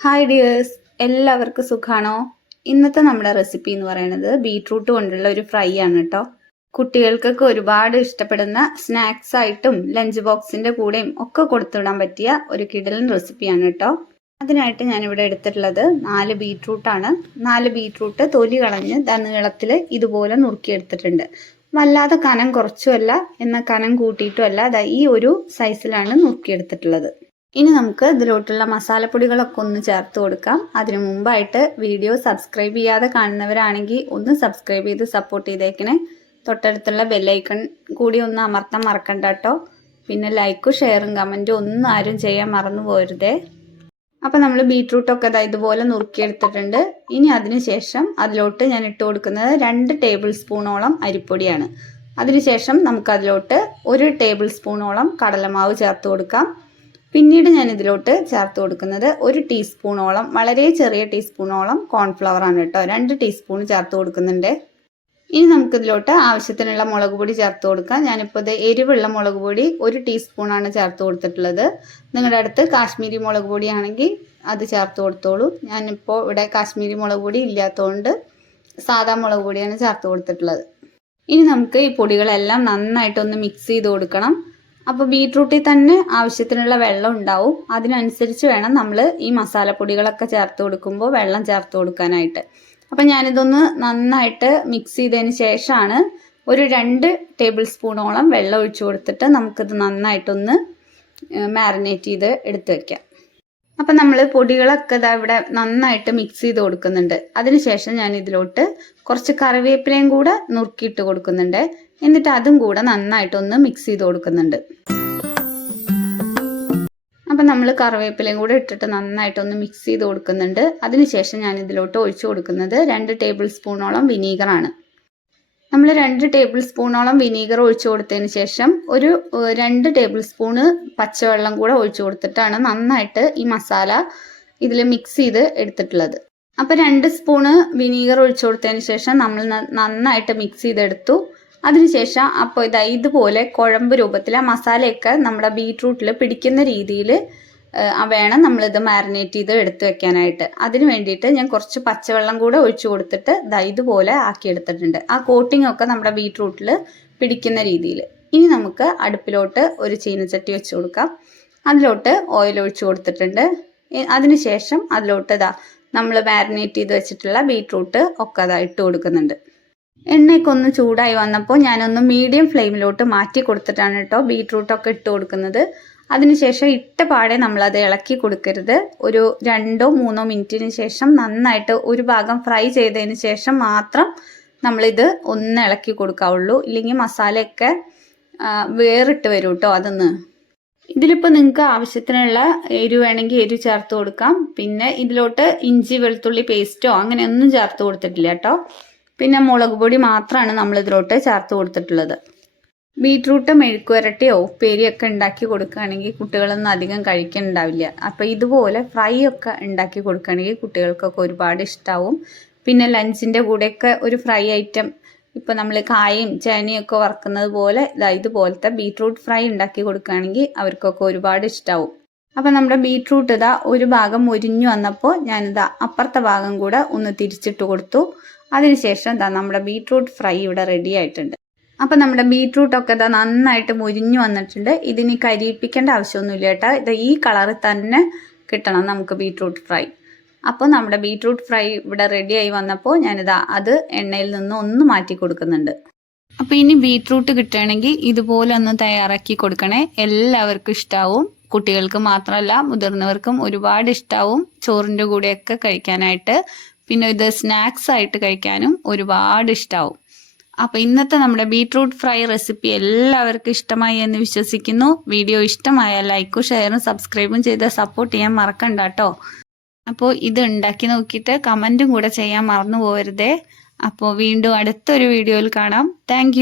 Hi dears എല്ലാവർക്കും സുഖാണോ? ഇന്നത്തെ നമ്മുടെ റെസിപ്പി എന്ന് പറയുന്നത് ബീട്രൂട്ട് കൊണ്ടുള്ള ഒരു ഫ്രൈ ആണ് കേട്ടോ കുട്ടികൾക്കൊക്കെ ഒരുപാട് ഇഷ്ടപ്പെടുന്ന സ്നാക്സ് ആയിട്ടും ലഞ്ച് ബോക്സിന്റെ കൂടെയും ഒക്കെ കൊടുത്തുവിടാൻ പറ്റിയ ഒരു കിടലൻ റെസിപ്പിയാണ് കേട്ടോ അതിനായിട്ട് ഞാനിവിടെ എടുത്തിട്ടുള്ളത് നാല് ബീട്രൂട്ടാണ് നാല് ബീട്രൂട്ട് തൊലി കളഞ്ഞ് നീളത്തിൽ ഇതുപോലെ നുറുക്കിയെടുത്തിട്ടുണ്ട്. വല്ലാതെ കനം കുറച്ചുമല്ല എന്ന കനം കൂട്ടിയിട്ടുമല്ല ഈ ഒരു സൈസിലാണ് നുറുക്കിയെടുത്തിട്ടുള്ളത്. ഇനി നമുക്ക് ഇതിലോട്ടുള്ള മസാലപ്പൊടികളൊക്കെ ഒന്ന് ചേർത്ത് കൊടുക്കാം. അതിനു മുമ്പായിട്ട് വീഡിയോ സബ്സ്ക്രൈബ് ചെയ്യാതെ കാണുന്നവരാണെങ്കിൽ ഒന്ന് സബ്സ്ക്രൈബ് ചെയ്ത് സപ്പോർട്ട് ചെയ്തേക്കണേ. തൊട്ടടുത്തുള്ള ബെല്ലൈക്കൺ കൂടി ഒന്ന് അമർത്താൻ മറക്കണ്ട കേട്ടോ. പിന്നെ ലൈക്കും ഷെയറും കമന്റും ഒന്നും ആരും ചെയ്യാൻ മറന്നു പോരുതേ. അപ്പം നമ്മൾ ബീട്രൂട്ടൊക്കെ ഇതാ ഇതുപോലെ നുറുക്കിയെടുത്തിട്ടുണ്ട്. ഇനി അതിന് ശേഷം അതിലോട്ട് ഞാൻ ഇട്ട് കൊടുക്കുന്നത് രണ്ട് ടേബിൾ സ്പൂണോളം അരിപ്പൊടിയാണ് അതിനുശേഷം നമുക്കതിലോട്ട് ഒരു ടേബിൾ സ്പൂണോളം കടലമാവ് ചേർത്ത് കൊടുക്കാം. പിന്നീട് ഞാൻ ഇതിലോട്ട് ചേർത്ത് കൊടുക്കുന്നത് ഒരു ടീസ്പൂണോളം വളരെ ചെറിയ ടീസ്പൂണോളം കോൺഫ്ലവർ ആണ് കേട്ടോ. രണ്ട് ടീസ്പൂൺ ചേർത്ത് കൊടുക്കുന്നുണ്ട്. ഇനി നമുക്കിതിലോട്ട് ആവശ്യത്തിനുള്ള മുളക് പൊടി ചേർത്ത് കൊടുക്കാം. ഞാനിപ്പോൾ ഇത് എരിവുള്ള മുളക് പൊടി ഒരു ടീസ്പൂണാണ് ചേർത്ത് കൊടുത്തിട്ടുള്ളത്. നിങ്ങളുടെ അടുത്ത് കാശ്മീരി മുളക് പൊടിയാണെങ്കിൽ അത് ചേർത്ത് കൊടുത്തോളൂ. ഞാനിപ്പോൾ ഇവിടെ കാശ്മീരി മുളക് പൊടി ഇല്ലാത്തതുകൊണ്ട് സാധാ മുളക് പൊടിയാണ് ചേർത്ത് കൊടുത്തിട്ടുള്ളത്. ഇനി നമുക്ക് ഈ പൊടികളെല്ലാം നന്നായിട്ടൊന്ന് മിക്സ് ചെയ്ത് കൊടുക്കണം. അപ്പോൾ ബീട്രൂട്ടിൽ തന്നെ ആവശ്യത്തിനുള്ള വെള്ളം ഉണ്ടാവും. അതിനനുസരിച്ച് വേണം നമ്മൾ ഈ മസാലപ്പൊടികളൊക്കെ ചേർത്ത് കൊടുക്കുമ്പോൾ വെള്ളം ചേർത്ത് കൊടുക്കാനായിട്ട്. അപ്പം ഞാനിതൊന്ന് നന്നായിട്ട് മിക്സ് ചെയ്തതിന് ശേഷമാണ് ഒരു രണ്ട് ടേബിൾ സ്പൂണോളം വെള്ളം ഒഴിച്ചു കൊടുത്തിട്ട് നമുക്കിത് നന്നായിട്ടൊന്ന് മാറിനേറ്റ് ചെയ്ത് എടുത്ത് വെക്കാം. അപ്പം നമ്മൾ പൊടികളൊക്കെ ഇതാ ഇവിടെ നന്നായിട്ട് മിക്സ് ചെയ്ത് കൊടുക്കുന്നുണ്ട്. അതിനുശേഷം ഞാൻ ഇതിലോട്ട് കുറച്ച് കറിവേപ്പിലയും കൂടെ നുറുക്കിയിട്ട് കൊടുക്കുന്നുണ്ട്. എന്നിട്ട് അതും കൂടെ നന്നായിട്ട് ഒന്ന് മിക്സ് ചെയ്ത് കൊടുക്കുന്നുണ്ട്. അപ്പം നമ്മൾ കറിവേപ്പിലയും കൂടെ ഇട്ടിട്ട് നന്നായിട്ട് ഒന്ന് മിക്സ് ചെയ്ത് കൊടുക്കുന്നുണ്ട്. അതിനുശേഷം ഞാൻ ഇതിലോട്ട് ഒഴിച്ചു കൊടുക്കുന്നത് രണ്ട് ടേബിൾ സ്പൂണോളം വിനീഗറാണ് നമ്മൾ രണ്ട് ടേബിൾ സ്പൂണോളം വിനീഗർ ഒഴിച്ചു കൊടുത്തതിന് ശേഷം ഒരു രണ്ട് ടേബിൾ സ്പൂണ് പച്ചവെള്ളം കൂടെ ഒഴിച്ചു കൊടുത്തിട്ടാണ് നന്നായിട്ട് ഈ മസാല ഇതിൽ മിക്സ് ചെയ്ത് എടുത്തിട്ടുള്ളത്. അപ്പോൾ രണ്ട് സ്പൂണ് വിനീഗർ ഒഴിച്ചു കൊടുത്തതിന് ശേഷം നമ്മൾ നന്നായിട്ട് മിക്സ് ചെയ്തെടുത്തു. അതിനുശേഷം അപ്പോൾ ഇതാ ഇതുപോലെ കുഴമ്പ് രൂപത്തിൽ ആ മസാലയൊക്കെ നമ്മുടെ ബീറ്റ്റൂട്ടിൽ പിടിക്കുന്ന രീതിയിൽ വേണം നമ്മളിത് മാരിനേറ്റ് ചെയ്ത് എടുത്തു വെക്കാനായിട്ട്. അതിന് വേണ്ടിയിട്ട് ഞാൻ കുറച്ച് പച്ചവെള്ളം കൂടെ ഒഴിച്ചു കൊടുത്തിട്ട് ദാ ഇതുപോലെ ആക്കിയെടുത്തിട്ടുണ്ട്. ആ കോട്ടിംഗ് ഒക്കെ നമ്മുടെ ബീട്രൂട്ടിൽ പിടിക്കുന്ന രീതിയിൽ ഇനി നമുക്ക് അടുപ്പിലോട്ട് ഒരു ചീനച്ചട്ടി വെച്ച് കൊടുക്കാം. അതിലോട്ട് ഓയിൽ ഒഴിച്ചു കൊടുത്തിട്ടുണ്ട്. അതിനുശേഷം അതിലോട്ട് ഇതാ നമ്മൾ മാരിനേറ്റ് ചെയ്ത് വെച്ചിട്ടുള്ള ബീട്രൂട്ട് ഒക്കെ അതാ ഇട്ട് കൊടുക്കുന്നുണ്ട്. എണ്ണയൊക്കെ ഒന്ന് ചൂടായി വന്നപ്പോൾ ഞാനൊന്ന് മീഡിയം ഫ്ലെയിമിലോട്ട് മാറ്റി കൊടുത്തിട്ടാണ് കേട്ടോ ബീട്രൂട്ടൊക്കെ ഇട്ട് കൊടുക്കുന്നത്. അതിനുശേഷം ഇട്ട പാടെ നമ്മളത് ഇളക്കി കൊടുക്കരുത്. ഒരു രണ്ടോ മൂന്നോ മിനിറ്റിന് ശേഷം നന്നായിട്ട് ഒരു ഭാഗം ഫ്രൈ ചെയ്തതിന് ശേഷം മാത്രം നമ്മളിത് ഒന്ന് ഇളക്കി കൊടുക്കാവുള്ളൂ. ഇല്ലെങ്കിൽ മസാലയൊക്കെ വേറിട്ട് വരും കേട്ടോ അതൊന്ന്. ഇതിലിപ്പോൾ നിങ്ങൾക്ക് ആവശ്യത്തിനുള്ള എരിവ് വേണമെങ്കിൽ എരിവ് ചേർത്ത് കൊടുക്കാം. പിന്നെ ഇതിലോട്ട് ഇഞ്ചി വെളുത്തുള്ളി പേസ്റ്റോ അങ്ങനെ ഒന്നും ചേർത്ത് കൊടുത്തിട്ടില്ല കേട്ടോ പിന്നെ മുളക് പൊടി മാത്രമാണ് നമ്മൾ ഇതിലോട്ട് ചേർത്ത് കൊടുത്തിട്ടുള്ളത്. ബീട്രൂട്ട് മെഴുക്കുവരട്ടിയോ ഉപ്പേരിയൊക്കെ ഉണ്ടാക്കി കൊടുക്കുകയാണെങ്കിൽ കുട്ടികളൊന്നും അധികം കഴിക്കുന്നുണ്ടാവില്ല അപ്പോൾ ഇതുപോലെ ഫ്രൈ ഒക്കെ ഉണ്ടാക്കി കൊടുക്കുകയാണെങ്കിൽ കുട്ടികൾക്കൊക്കെ ഒരുപാട് ഇഷ്ടമാവും പിന്നെ ലഞ്ചിന്റെ കൂടെയൊക്കെ ഒരു ഫ്രൈ ഐറ്റം ഇപ്പോൾ നമ്മൾ കായയും ചേനയും ഒക്കെ വറക്കുന്നത് പോലെ ഇതാ ഇതുപോലത്തെ ബീട്രൂട്ട് ഫ്രൈ ഉണ്ടാക്കി കൊടുക്കുകയാണെങ്കിൽ അവർക്കൊക്കെ ഒരുപാട് ഇഷ്ടമാവും അപ്പോൾ നമ്മുടെ ബീട്രൂട്ട് ഇതാ ഒരു ഭാഗം മുരിഞ്ഞു വന്നപ്പോൾ ഞാനിതാ അപ്പുറത്തെ ഭാഗം കൂടെ ഒന്ന് തിരിച്ചിട്ട് കൊടുത്തു. അതിനുശേഷം ഇതാ നമ്മുടെ ബീട്രൂട്ട് ഫ്രൈ ഇവിടെ റെഡി ആയിട്ടുണ്ട്. അപ്പോൾ നമ്മുടെ ബീട്രൂട്ടൊക്കെ ഇതാ നന്നായിട്ട് മുരിഞ്ഞു വന്നിട്ടുണ്ട്. ഇതിനി കരിയിപ്പിക്കേണ്ട ആവശ്യമൊന്നുമില്ല കേട്ടോ. ഇത് ഈ കളറിൽ തന്നെ കിട്ടണം നമുക്ക് ബീട്രൂട്ട് ഫ്രൈ. അപ്പോൾ നമ്മുടെ ബീട്രൂട്ട് ഫ്രൈ ഇവിടെ റെഡിയായി വന്നപ്പോൾ ഞാനിതാ അത് എണ്ണയിൽ നിന്ന് ഒന്ന് മാറ്റി കൊടുക്കുന്നുണ്ട്. അപ്പോൾ ഇനി ബീട്രൂട്ട് കിട്ടുകയാണെങ്കിൽ ഇതുപോലെ ഒന്ന് തയ്യാറാക്കി കൊടുക്കണേ. എല്ലാവർക്കും ഇഷ്ടാവും. കുട്ടികൾക്ക് മാത്രമല്ല മുതിർന്നവർക്കും ഒരുപാട് ഇഷ്ടാവും ചോറിന്റെ കൂടെയൊക്കെ കഴിക്കാനായിട്ട്. പിന്നെ ഇത് സ്നാക്സ് ആയിട്ട് കഴിക്കാനും ഒരുപാട് ഇഷ്ടാവും. അപ്പോൾ ഇന്നത്തെ നമ്മുടെ ബീട്രൂട്ട് ഫ്രൈ റെസിപ്പി എല്ലാവർക്കും ഇഷ്ടമായി എന്ന് വിശ്വസിക്കുന്നു. വീഡിയോ ഇഷ്ടമായ ലൈക്കും ഷെയറും സബ്സ്ക്രൈബും ചെയ്ത് സപ്പോർട്ട് ചെയ്യാൻ മറക്കണ്ട കേട്ടോ അപ്പോൾ ഇത് ഉണ്ടാക്കി നോക്കിയിട്ട് കമന്റും കൂടെ ചെയ്യാൻ മറന്നു പോകരുതേ അപ്പോൾ വീണ്ടും അടുത്തൊരു വീഡിയോയിൽ കാണാം. താങ്ക്